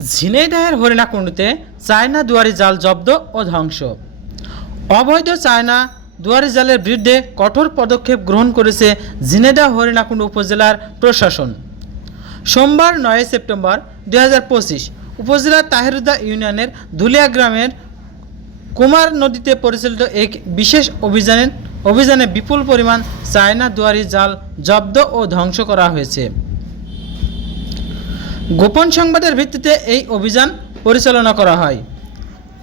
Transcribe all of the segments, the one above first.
ঝিনাইদহের হরিণাকুণ্ডুতে চায়না দুয়ারি জাল জব্দ ও ধ্বংস। অবৈধ চায়না দুয়ারি জালের বিরুদ্ধে কঠোর পদক্ষেপ গ্রহণ করেছে ঝিনাইদহ হরিণাকুণ্ডু উপজেলার প্রশাসন। সোমবার 9 সেপ্টেম্বর 2025 উপজেলার তাহিরুদ্দা ইউনিয়নের ধুলিয়া গ্রামের কুমার নদীতে পরিচালিত এক বিশেষ অভিযানে বিপুল পরিমাণ চায়না দুয়ারি জাল জব্দ ও ধ্বংস করা হয়েছে। গোপন সংবাদের ভিত্তিতে এই অভিযান পরিচালনা করা হয়।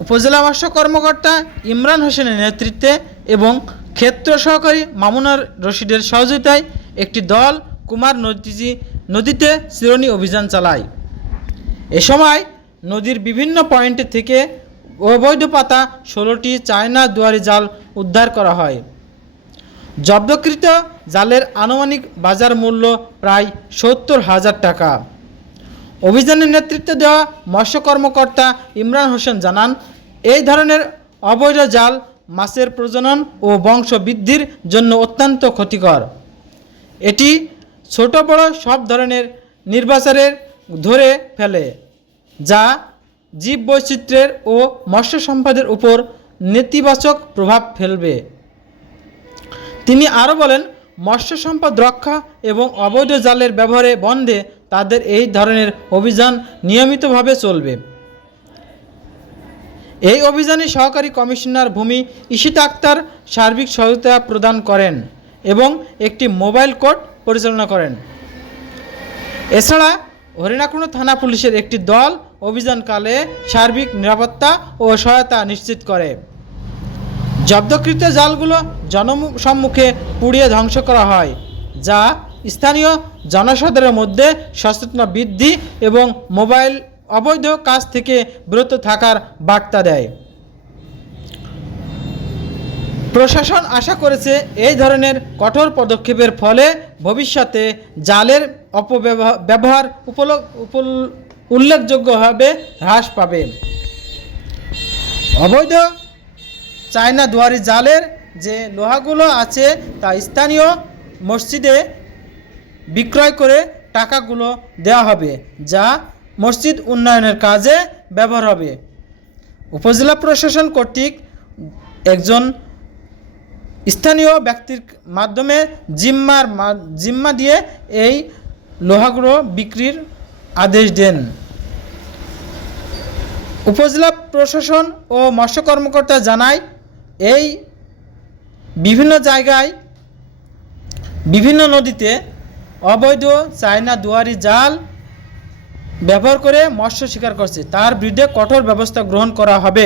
উপজেলা মৎস্য কর্মকর্তা ইমরান হোসেনের নেতৃত্বে এবং ক্ষেত্র সহকারী মামুনুর রশিদের সহযোগিতায় একটি দল কুমার নদীতে চিরুনি অভিযান চালায়। এ সময় নদীর বিভিন্ন পয়েন্ট থেকে অবৈধ পাতা 16টি চায়না দুয়ারি জাল উদ্ধার করা হয়। জব্দকৃত জালের আনুমানিক বাজার মূল্য প্রায় 70,000 টাকা। অভিযানের নেতৃত্ব দেওয়া মৎস্য কর্মকর্তা ইমরান হোসেন জানান, এই ধরনের অবৈধ জাল মাছের প্রজনন ও বংশ বৃদ্ধির জন্য অত্যন্ত ক্ষতিকর। এটি ছোট বড় সব ধরনের নির্বাচনের ধরে ফেলে, যা জীববৈচিত্র্যের ও মৎস্য সম্পদের উপর নেতিবাচক প্রভাব ফেলবে। তিনি আরও বলেন, মৎস্য সম্পদ রক্ষা এবং অবৈধ জালের ব্যবহারে বন্ধে তাদের এই ধরনের অভিযান নিয়মিতভাবে চলবে। এই অভিযানে সহকারী কমিশনার ভূমি ঈশিতা আক্তার সার্বিক সহায়তা প্রদান করেন এবং একটি মোবাইল কোর্ট পরিচালনা করেন। এছাড়া হরিণাকুণ্ডু থানা পুলিশের একটি দল অভিযানকালে সার্বিক নিরাপত্তা ও সহায়তা নিশ্চিত করে। জব্দকৃত জালগুলো জনসম্মুখে পুড়িয়ে ধ্বংস করা হয়, যা স্থানীয় জনসাধারণের মধ্যে সচেতনতা বৃদ্ধি এবং মোবাইল অবৈধ কাজ থেকে বিরত থাকার বার্তা দেয়। প্রশাসন আশা করেছে এই ধরনের কঠোর পদক্ষেপের ফলে ভবিষ্যতে জালের অপব্যবহার উল্লেখযোগ্যভাবে হ্রাস পাবে। অবৈধ চায়না দুয়ারি জালের যে লোহাগুলো আছে তা স্থানীয় মসজিদে বিক্রয় করে টাকাগুলো দেওয়া হবে, যা মসজিদ উন্নয়নের কাজে ব্যবহার হবে। উপজেলা প্রশাসন কর্তৃক একজন স্থানীয় ব্যক্তির মাধ্যমে জিম্মা দিয়ে এই লোহাগুলো বিক্রির আদেশ দেন। উপজেলা প্রশাসন ও মৎস্য কর্মকর্তা জানায়, এই বিভিন্ন জায়গায় বিভিন্ন নদীতে অবৈধ চায়না দুয়ারি জাল ব্যবহার করে মৎস্য শিকার করছে, তার বিরুদ্ধে কঠোর ব্যবস্থা গ্রহণ করা হবে।